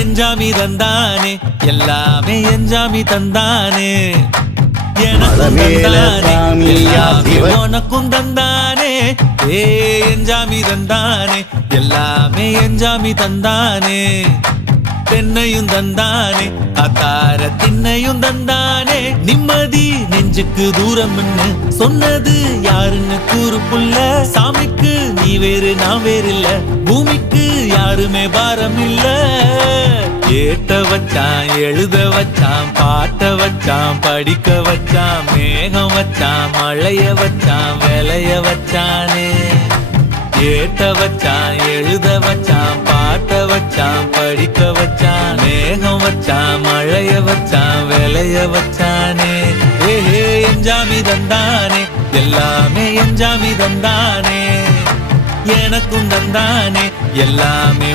எஞ்சாமி தந்தானே எல்லாமே எஞ்சாமி தந்தானே எனக்கும் தந்தானே எல்லாமே உனக்கும் தந்தானே எஞ்சாமி தந்தானே எல்லாமே எஞ்சாமி தந்தானே தென்னையும் தந்தானே காத்தார திண்ணையும் தந்தானே நிம்மதி நெஞ்சுக்கு தூரம்னு சொன்னது யாருன்னு கூறு புள்ள சாமிக்கு நீ வேறு நான் வேறு இல்ல பூமிக்கு யாருமே பாரம் இல்ல ஏட்ட வச்சான் எழுத வச்சான் பாட்ட வச்சான் படிக்க வச்சான் மேகம் வச்சான் மழைய வச்சான் விளைய வச்சானே ஏட்ட வச்சான் எழுத வச்சான் பாட்ட வச்சான் படிக்க வச்சான் மேகம் வச்சான் மழைய வச்சான் விளைய வச்சானே எஞ்சாமி தந்தானே எல்லாமே எஞ்சாமி தந்தானே எனக்கும் தந்தானே எல்லாமே